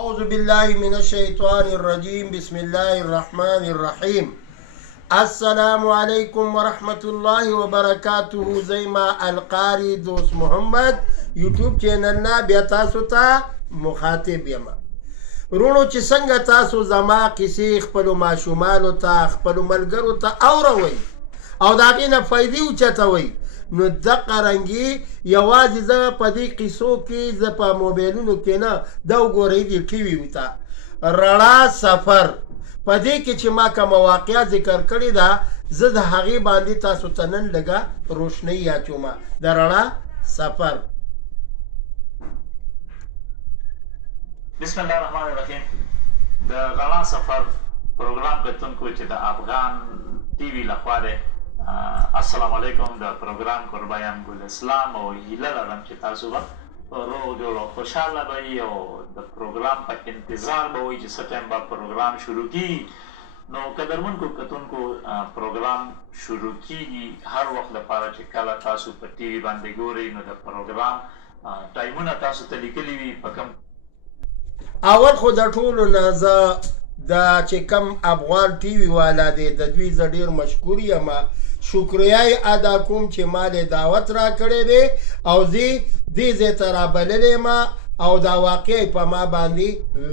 أعوذ بالله من الشيطان الرجيم بسم الله الرحمن الرحيم السلام عليكم ورحمة الله وبركاته زي ما القاري دوست محمد يوتيوب چینلنا بیا تاسو ته مخاطب یم رونو چې څنګه تاسو زما کیسې خپلو ماشومانو ته خپلو ملګرو ته اوروئ او د هغې نه فایدې اوچتوئ نو دغه رنګې یوازې زه په دې قیسو کې زه په موبایلونو کې نه دا وګورئ دې ټي وي ته رڼا سفر په دې کې چې ما کومه واقعه ذکر کړې ده زه د هغې باندې تاسو ته نن لږه روشنۍ اچومه د رڼا سفر. بسم الله الرحمن الرحیم. د رڼا سفر پروګرام کتونکو چې د افغان ټي وي لخوا دی، السلام علیکم. د پروګرام قربایم ګل اسلام او هیله لرم چې تاسو به روغ جوړ او خوشحاله به وئ او د پروګرام په انتظار به وئ چې څه ټایم به پروګرام شروع کیږي. نو قدرمنو کتونکو پروګرام شروع کیږي هر وخت لپاره چې کله تاسو په ټي وي باندې ګورئ نو د پروګرام ټایمونه تاسو ته لیکلي وي په کوم اول خو د ټولو نه زه دا چې کم افغان ټي وي والا دی د دوی زه ډېر مشکور یم، شکریه ادا کوم چې ما له دعوت را کړی دی او زه دې ځای ته رابللی یم او دا واقع په ما باندې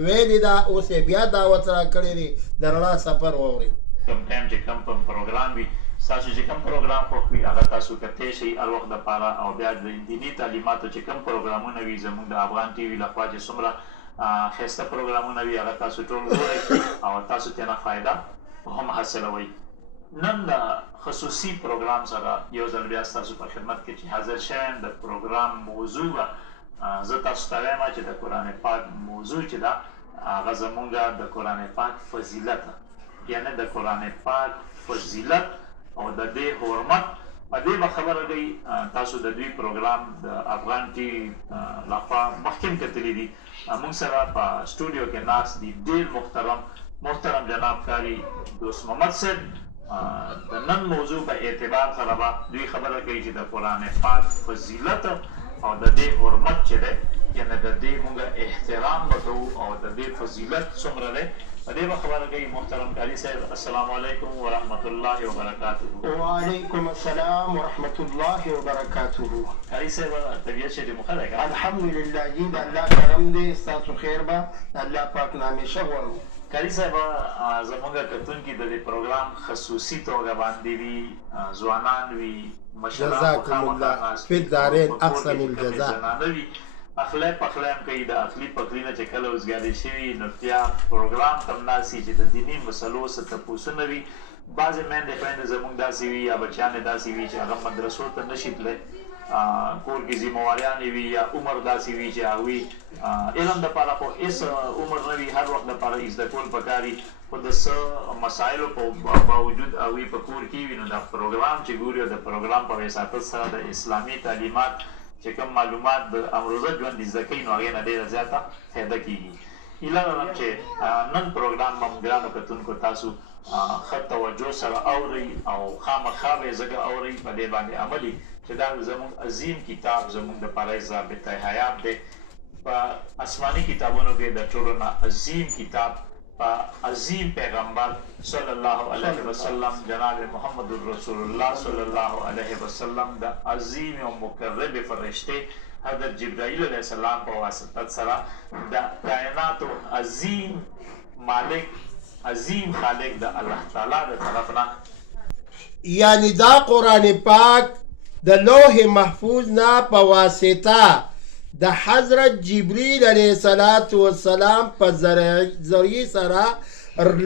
ویلې ده، اوس یې بیا دعوت را کړی دی د رڼا سفر واورئ. کوم ټایم چې کوم پروګرام وي ستاسو چې کوم پروګرام خوښ وي هغه تاسو کتلی شئ هر وخت دپاره، او بیا د دیني تعلیماتو چې کوم پروګرامونه وي زموږ د افغان ټي وي لخوا چې څومره ښایسته پروګرامونه وي هغه تاسو ټول ګورئ او تاسو ترې نه فایده هم حاصلوئ. نن د خصوصي پروګرام سره یو ځل بیا ستاسو په خدمت کې چې حاضر شویم. د پروګرام موضوع به زه تاسو ته وایم چې د قرآن پاک موضوع چې ده هغه زمونږ د قرآن پاک فضیلت، یعنې د قرآن پاک فضیلت او د دې حرمت په دې به خبره کوي. تاسو د دوی پروګرام د افغان ټي وي لخوا مخکې هم کتلي دي. موږ سره په سټوډیو کې ناست دي ډېر محترم جناب کاري دوست محمد صاحب. د نن موضوع په اعتبار سره به دوی خبره کوي چې د قرآن پاک فضیلت او د دې حرمت چې دی، یعنې د دې موږ احترام به کوو او د دې فضیلت څومره دی په دې به خبره کوي. محترم کاري صاحب السلام علیکم ورحمة الله وبرکاته. وعلیکم السلام ورحمة الله وبرکاته. کاري صاحب طبیعت چې دې مو ښه دی که؟ الحمدلله جی د الله کرم دی، ستاسو خیر به د الله پاک نه همیشه غواړو. کاري صاحب زموږ کتونکي د دې پروګرام خصوصي توګه باندې وي، ځوانان وي، مشران جزاکم الله فی الدارین احسن الجزاء، زنانه وي، اخلی پخلی هم کوي. د اخلي پخلي نه چې کله وزګارې شوي نو بیا پروګرام ته هم ناستي چې د دیني مسلو څه تپوسونه وي. بعضې میندې خویندې زموږ داسې وي یا بچیان یې داسې وي چې هغه مدرسو ته نشي تللی، کور کې ذمهواریانې وي یا عمر داسې وي چې هغوی علم دپاره خو هېڅ عمر نه وي، هر وخت دپاره زده کول پکار وي، خو د څه مسایلو په باوجود هغوی په کور کې وي. نو دا پروګرام چې ګوري او د پروګرام په وساطت سره د اسلامي تعلیمات چې کوم معلومات د امروزه ژوند زده کوي نو هغې نه ډېره زیاته فایده کېږي. هیله لرم چې نن پروګرام به ګرانو کتونکو تاسو ښه توجه سره اورئ او خامخا به یې ځکه اورئ په دې باندې عملي چې دا زموږ عظیم کتاب زموږ دپاره ضابطه حیات دی. په آسماني کتابونو کې د ټولو نه عظیم کتاب په عظیم پیغمبر صلی الله علیه وسلم جناب محمد رسول الله صلی الله علیه وسلم د عظیم او مقرب فرشته حضرت جبرائیل علیه السلام په واسطت سره د کائناتو عظیم مالک عظیم خالق د الله تعالی د طرف نه، یعنی دا قرآن پاک د لوح محفوظ نه په واسطه د حضرت جبریل علیه السلام په ذریعه سره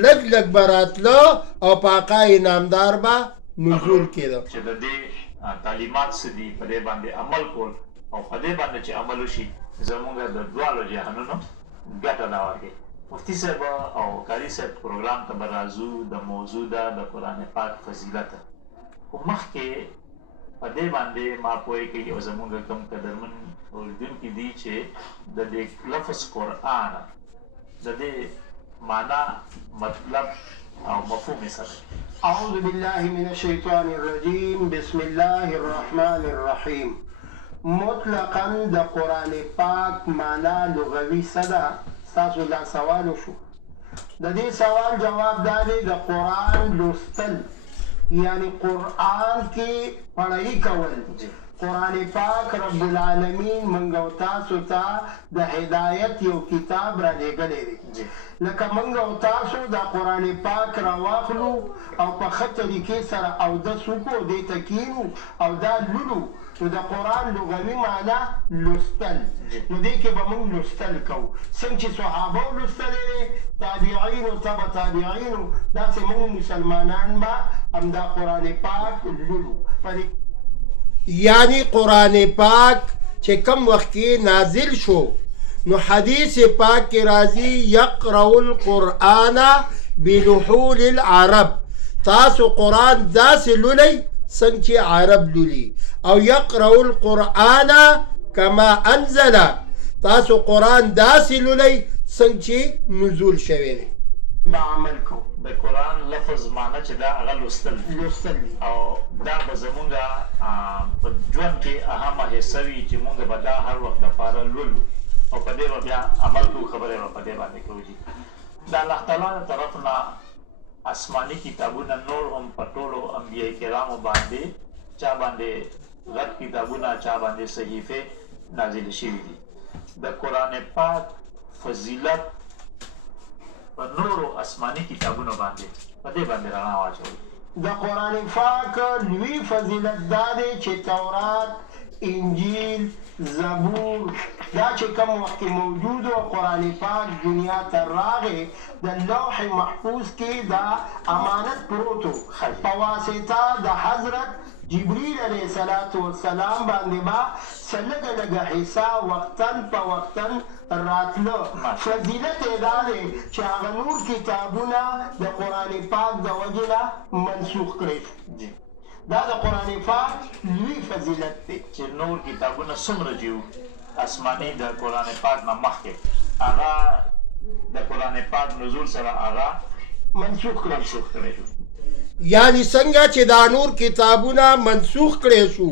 لږ لږ به راتله او په آقای نامدار به نزول کېده چې د دې تعلیمات څه دي په دې باندې عمل کول او په دې باندې چې عمل وشي زموږ د دواړو جهانونو ګټه دا ورکوي. مفتي صاحب او کاري صاحب پروګرام ته به راځو. د موضوع ده د قرآن پاک فضیلت، خو مخکې په دې باندې ما پوهې کوي او زموږ کوم قدرمن اورېدونکي دي چې د دې لفظ قرآن د دې معنا مطلب او مفهوم یې څه دی؟ اعوذ بالله من الشیطان الرجیم بسم الله الرحمن الرحیم. مطلقاً د قرآن پاک معنا لغوي څه ده؟ تاسو دا سوال وشو د دې سوال جواب دا دی د قرآن لوستل یعنی قرآن کې پڑھائی کول قرآن پاک رب العالمین منګ او تاسو ته د هدایت یو کتاب را لېږلی دی لکه منګ او تاسو د قرآن پاک را واخلو او په ښه طریقې سره اودس وکړو دې ته کینو او دا لولو نو د قرآن لغوي معنا لوستل نو دې کې به موږ لوستل کوو څنګه چې صحابه لوستلی دی تابعینو تبع تابعینو داسې موږ مسلمانان به همدا قرآن پاک لولو یعنی قرآن پاک چې کم وخت کې نازل شو نو حدیث پاک کې راځي یقرأ القرآن بلحول العرب تاسو قرآن داسې لولئ څنګه چې عرب لولي او یقرأ القرآن کما انزل تاسو قرآن داسې لولئ څنګه چې نزول شوی دی با عمل کو د قرآن لفظ معنی چې دا هغه لوستل دي او دا به زمونږ په ژوند کې اهمه حصه وي چې مونږ به دا هر وخت دپاره لولو او په دې به بیا عمل کوو خبرې به په دې باندې کوو جي د الله تعالی له طرف نه آسماني کتابونه نور هم په ټولو انبیاء کرامو باندې چا باندې غټ کتابونه چا باندې صحیفې نازل شوي دي د قرآن پاک فضیلت په نورو آسماني کتابونو باندې په دې باندې رڼا واچوي د قرآن پاک لوی فضیلت دا دی چې تورات انجیل زبور دا چې کوم وخت کې موجود او قرآن پاک دنیا ته راغی د لوح محفوظ کې دا امانت پروت و په واسطه د حضرت جبریل علیه السلام باندې با لږه لږه حصه وقتاً په وقتاً راتله فضیلت یې دا دی چې هغه نور کتابونه د قرآن پاک د وجې نه منسوخ کړی دا د قرآن پاک لوی فضیلت دی چې نور کتابونه څومره چې وو آسماني د قرآن پاک نه مخکې هغه د قرآن پاک نزول سره هغه منسوخ کړی شو یعنی څنګه چې دا نور کتابونه منسوخ کړی شو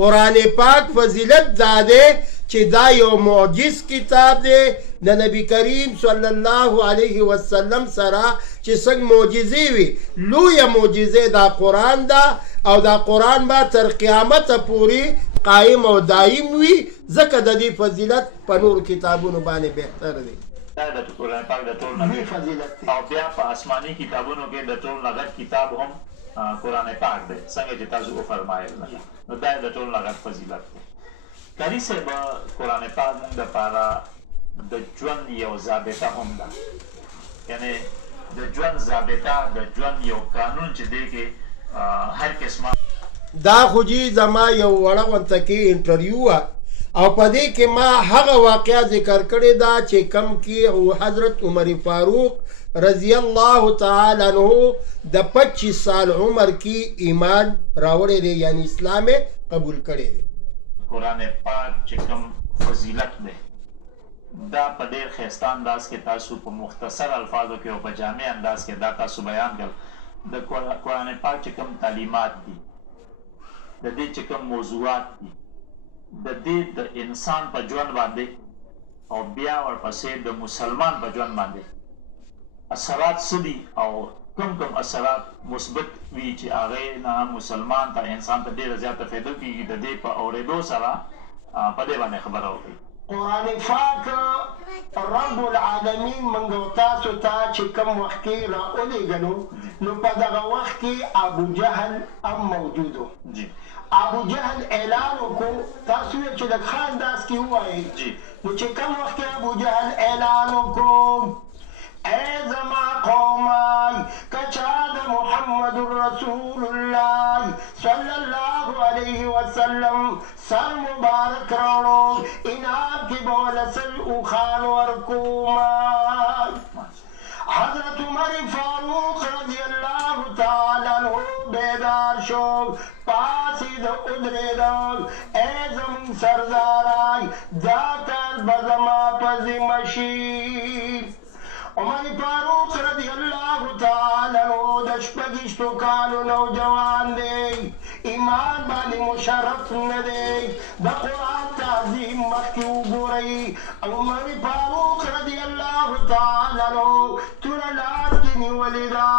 قرآن پاک فضیلت دا دی چې دا یو معجز کتاب دی د نبی کریم صلی الله علیه وسلم سره چې څنګه معجزې وي لویه معجزې دا قرآن ده او دا قرآن به تر قیامته پورې قایم او دایم وي ځکه د دې فضیلت په نور کتابونو باندې بهتر دی دا د قرآن پاک د ټول نه فضیلت او بیا په آسماني کتابونو کې د ټول نه غټ کتاب هم قرآن پاک دی څنګه چې تاسو وفرمایل نو دا د ټول نه غټ فضیلت دی کاري صاحب قرآن پاک موږ دپاره د ژوند یو ضابطه هم ده یعنی د ژوند ضابطه د ژوند یو قانون چې دی کې هر قسمه دا خو جي زما یو وړه غونته کې انټرویو او په دې کې ما هغه واقعه ذکر کړې ده چې کم کې حضرت عمر فاروق رضی الله تعالی عنہ د 25 سال عمر کې ایمان راوړی دی یعنی اسلام قبول کړی دی قرآن پاک چې کوم فضیلت دی دا په ډېر ښایسته انداز کې تاسو په مختصر الفاظو کې او په جامع انداز کې دا تاسو بیان کړل د قرآن پاک چې کوم تعلیمات دي د دې چې کوم موضوعات دي د دې د انسان په ژوند باندې او بیا ورپسې د مسلمان په ژوند باندې اثرات څه دي او کوم کوم اثرات مثبت وي چې هغې نه مسلمان ته انسان ته ډېره زیاته فایده کېږي د دې په اورېدو سره په دې باندې خبره وکړئ قرآن پاک رب العالمین منګ او تاسو ته چې کوم وخت کې راولېږلو نو په دغه وخت کې ابو جهل هم موجود و ابو جهل اعلان وکړو تاسو یې چې د ښه انداز کې ووایئ نو چې کوم وخت کې ابو جهل اعلان وکړو ای زما قومای کچا د محمد رسول الله صلی الله علیه وسلم سر مبارک راوړو انعام کې به ولسل اوښان ورکومای حضرت عمر فاروق رضی الله تعالی عنہ بیدار شو پاسید ادریدل ای زمون سردارای دا کار به زما په ذمه شي عمر فاروق رضی الله تعالی عنہ د شپږیشتو کالو نوجوان دی ایمان باندې مشرف نه دی د قرآن تعظیم مخکې وګورئ عمر فاروق رضی الله الله تعالی عنہ توره لاس کې نیولې ده.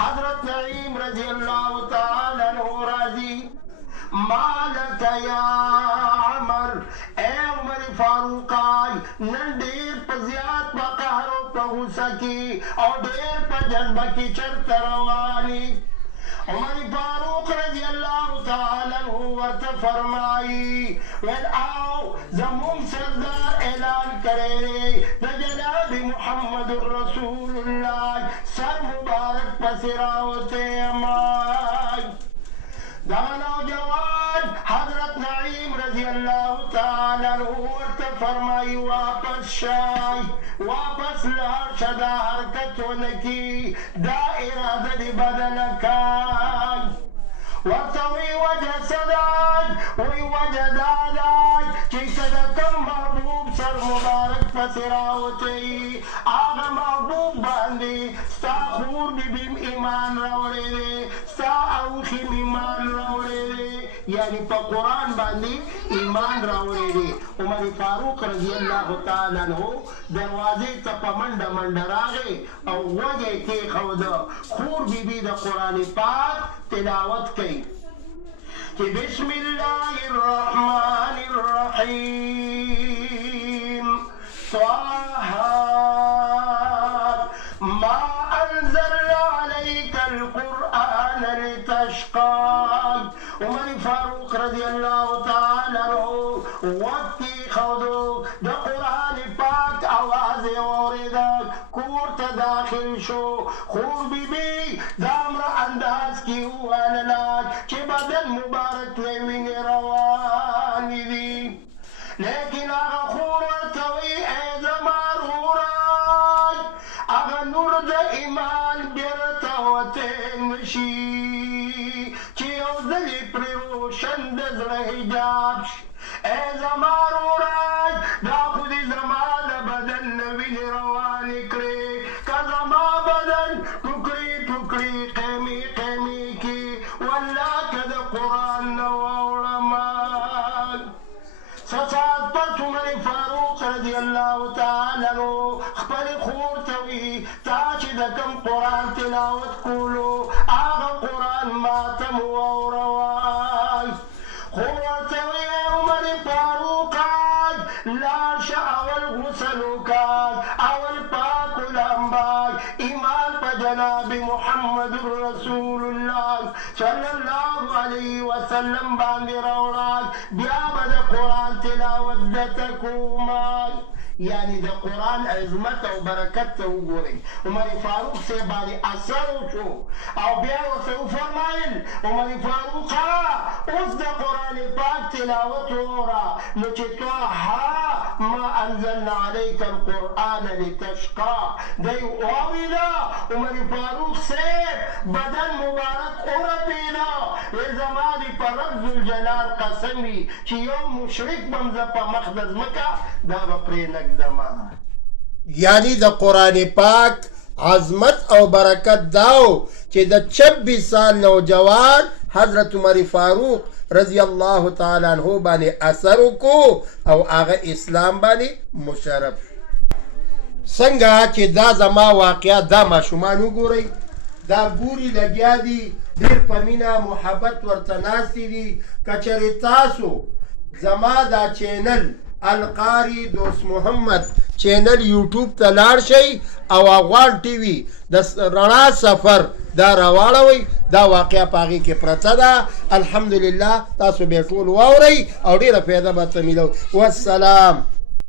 حضرت نعیم رضی الله تعالی عنہ راضي مالک یا عمر، اے عمر فاروقای نن ډیر په زیات په قهر او په غوسه کې او ډیر په جذبه کې چرته رواني. عمر فاروق رضی الله تعالی عنہ ورته فرمایي ویل او زمون سردار اعلان کړی د جناب محمد رسول الله سر مبارک پسې راوته امای. دا نوجوان حضرت نعیم رضی الله تعالی عنہ ورته فرمایي واپس شای، واپس لاړ شه، دا حرکت ونکي، دا اراده دې بدله کای. ورته وی وجه څه دی؟ وی وجه دا دی چې که د کوم محبوب سر مبارک پسې راوتی هغه محبوب باندې ستا خور بیم ایمان راوړی دی، ستا اوښیم ایمان راوړی دی، یعنی په قرآن باندې ایمان راوړی دی. عمر فاروق رضی الله تعالی عنہ دروازې ته په منډه منډه راغی او وجه یې کېښوده. خور بیبي د قرآن پاک تلاوت کوي کہ بسم اللہ الرحمن الرحیم طه ما انزلنا علیک القرآن لتشقى. عمر فاروق رضی اللہ تعالی عنہ وقتی خودو دا قرآن پاک آواز اوریدا، کور تا داخل شو. خور بی بی دامرا انداز کی ہوانلاک چی بدن مبارک لیوین روانی دی، لیکن آغا خور ورطوی اے زمارورای آغا نور دا ایمان بیرتا وطن شی چی اوزلی پر روشن دزر حجاب ش. اے زمارورای دا خودی زمان بدن نوین روانی کرے کا زما بدن ٹکڑی ٹکڑی قیمی قیمی کی واللہ کد قرآن نوارمان. سساد پس عمر فاروق رضی اللہ تعالی عنہ خپل خور توی تاچ دکم قرآن تلاوت کولو آغا قرآن ماتم و روائی. خور توی عمر فاروق لاش اول غسلو کاج اول پاک الانبائی ایمان پا جناب محمد رسول اللہ صلی اللہ علیہ وسلم باندی روڑائی بیا بدا قرآن تلاوت دتکومائی. یعنی دا قرآن عظمت او برکت تا وګورئ. عمر فاروق سے بانی اثر شو او بیا ورته فرمایل عمر فاروقا اوس د قرآن پاک تلاوت وره نو چې طه ما انزلنا علیک القرآن لتشقى دی واوریدا. عمر فاروق سے بدن مبارک اورپیدا وی زما دی پر رب ذوالجلال قسم وي چې یو مشرک بمزه په مقدس مکه دا به پرې نه یعنی د قرآن پاک عظمت او برکت داو چې د 26 سال نوجوان حضرت عمر فاروق رضی الله تعالی عنہ باندې اثر وکړو او هغه اسلام باندې مشرف. څنګه چې دا زما واقعیت دا ماشومان وګورئ، دا ګوري لګیا دي ډېر په مینه محبت ورته ناستې دي. که چېرې تاسو زما دا چینل القاری دوست محمد چینل یوټیوب ته لاړ شئ او افغان ټي وي د رڼا سفر دا راواړوئ، دا واقعه په هغې کې پرته ده. الحمدلله تاسو به ټول واورئ او ډېره فایده به ته میلو. والسلام.